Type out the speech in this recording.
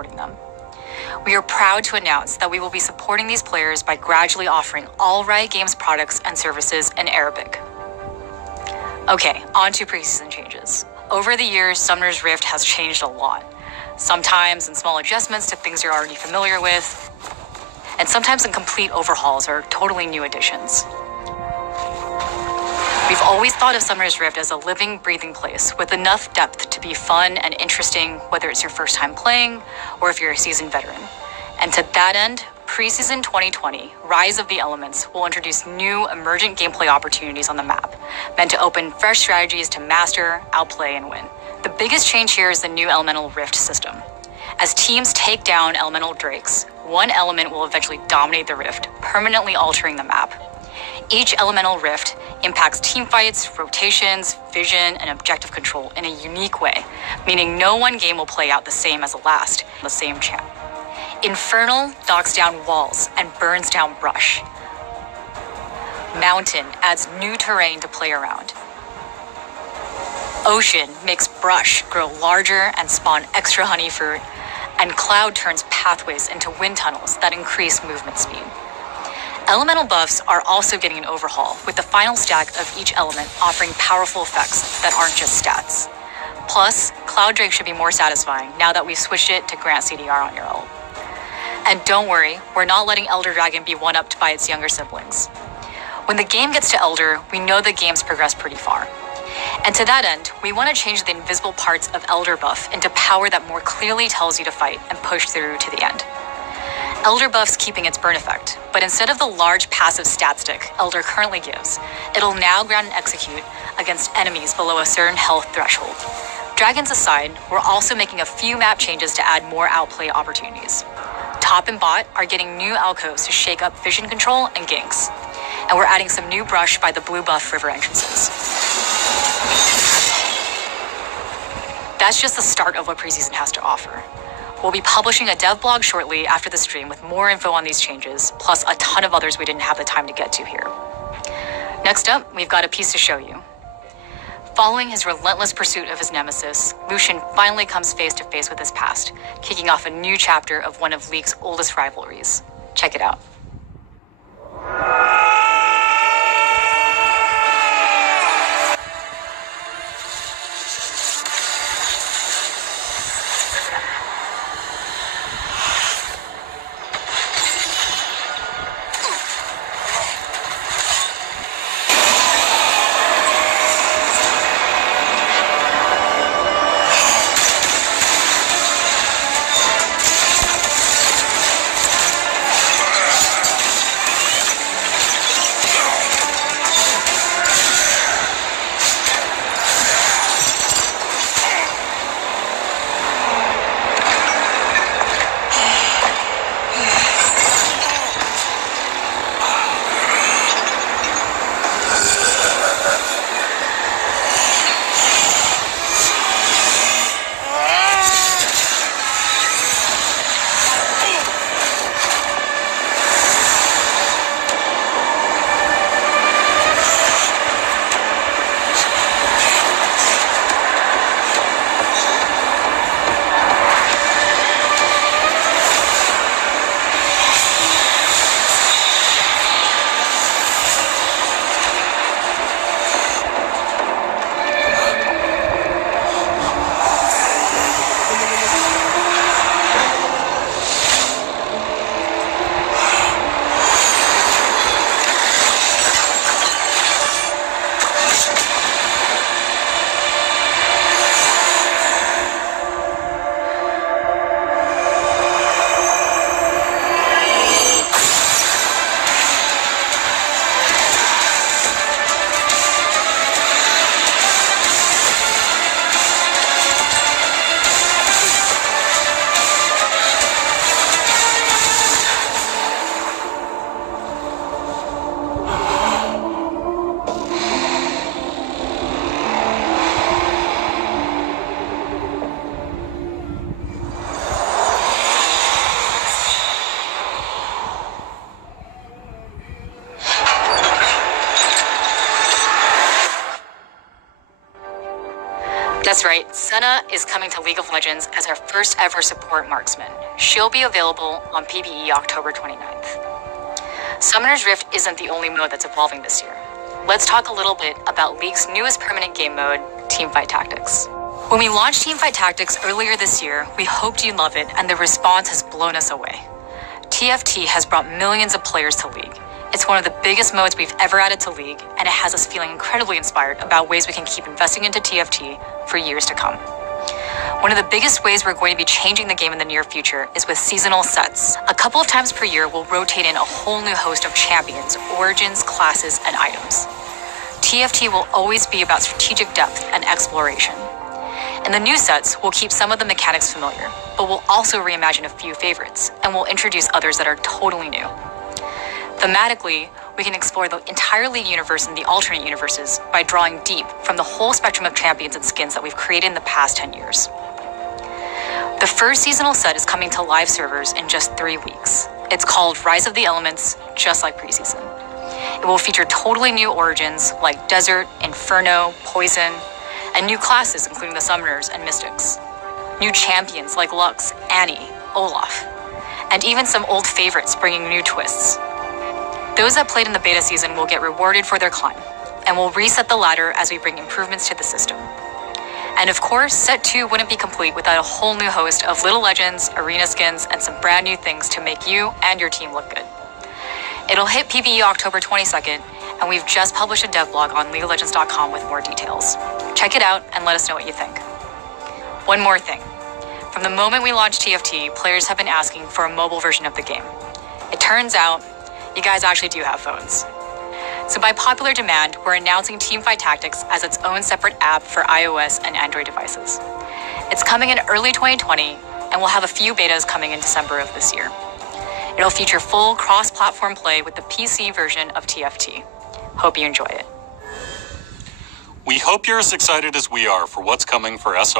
supporting them. We are proud to announce that we will be supporting these players by gradually offering all Riot Games products and services in Arabic. Okay, on to preseason changes. Over the years, Summoner's Rift has changed a lot. Sometimes in small adjustments to things you're already familiar with, and sometimes in complete overhauls or totally new additions. We've always thought of Summoner's Rift as a living, breathing place with enough depth to be fun and interesting, whether it's your first time playing or if you're a seasoned veteran. And to that end, preseason 2020, Rise of the Elements will introduce new emergent gameplay opportunities on the map, meant to open fresh strategies to master, outplay, and win. The biggest change here is the new Elemental Rift system. As teams take down Elemental Drakes, one element will eventually dominate the Rift, permanently altering the map. Each Elemental Rift impacts teamfights, rotations, vision, and objective control in a unique way, meaning no one game will play out the same as the last, the same champ. Infernal knocks down walls and burns down brush. Mountain adds new terrain to play around. Ocean makes brush grow larger and spawn extra honey fruit, and Cloud turns pathways into wind tunnels that increase movement speed. Elemental buffs are also getting an overhaul, with the final stack of each element offering powerful effects that aren't just stats. Plus, Cloud Drake should be more satisfying now that we've switched it to grant CDR on your ult. And don't worry, we're not letting Elder Dragon be one-upped by its younger siblings. When the game gets to Elder, we know the game's progressed pretty far. And to that end, we want to change the invisible parts of Elder buff into power that more clearly tells you to fight and push through to the end. Elder buff's keeping its burn effect, but instead of the large passive stat stick Elder currently gives, it'll now ground and execute against enemies below a certain health threshold. Dragons aside, we're also making a few map changes to add more outplay opportunities. Top and bot are getting new alcoves to shake up vision control and ganks. And we're adding some new brush by the blue buff river entrances. That's just the start of what preseason has to offer. We'll be publishing a dev blog shortly after the stream with more info on these changes, plus a ton of others we didn't have the time to get to here. Next up, we've got a piece to show you. Following his relentless pursuit of his nemesis, Lucian finally comes face to face with his past, kicking off a new chapter of one of League's oldest rivalries. Check it out. That's right, Senna is coming to League of Legends as our first ever support marksman. She'll be available on PvE October 29th. Summoner's Rift isn't the only mode that's evolving this year. Let's talk a little bit about League's newest permanent game mode, Teamfight Tactics. When we launched Teamfight Tactics earlier this year, we hoped you'd love it, and the response has blown us away. TFT has brought millions of players to League. It's one of the biggest modes we've ever added to League, and it has us feeling incredibly inspired about ways we can keep investing into TFT for years to come. One of the biggest ways we're going to be changing the game in the near future is with seasonal sets. A couple of times per year, we'll rotate in a whole new host of champions, origins, classes, and items. TFT will always be about strategic depth and exploration. In the new sets, we'll keep some of the mechanics familiar, but we'll also reimagine a few favorites, and we'll introduce others that are totally new. Thematically, we can explore the entire League universe and the alternate universes by drawing deep from the whole spectrum of champions and skins that we've created in the past 10 years. The first seasonal set is coming to live servers in just 3 weeks. It's called Rise of the Elements, just like preseason. It will feature totally new origins like Desert, Inferno, Poison, and new classes including the Summoners and Mystics. New champions like Lux, Annie, Olaf, and even some old favorites bringing new twists. Those that played in the beta season will get rewarded for their climb, and we'll reset the ladder as we bring improvements to the system. And of course, Set 2 wouldn't be complete without a whole new host of little legends, arena skins, and some brand new things to make you and your team look good. It'll hit PvE October 22nd, and we've just published a devlog on LeagueOfLegends.com with more details. Check it out and let us know what you think. One more thing. From the moment we launched TFT, players have been asking for a mobile version of the game. It turns out, you guys actually do have phones. So by popular demand, we're announcing Teamfight Tactics as its own separate app for iOS and Android devices. It's coming in early 2020, and we'll have a few betas coming in December of this year. It'll feature full cross-platform play with the PC version of TFT. Hope you enjoy it. We hope you're as excited as we are for what's coming for SO.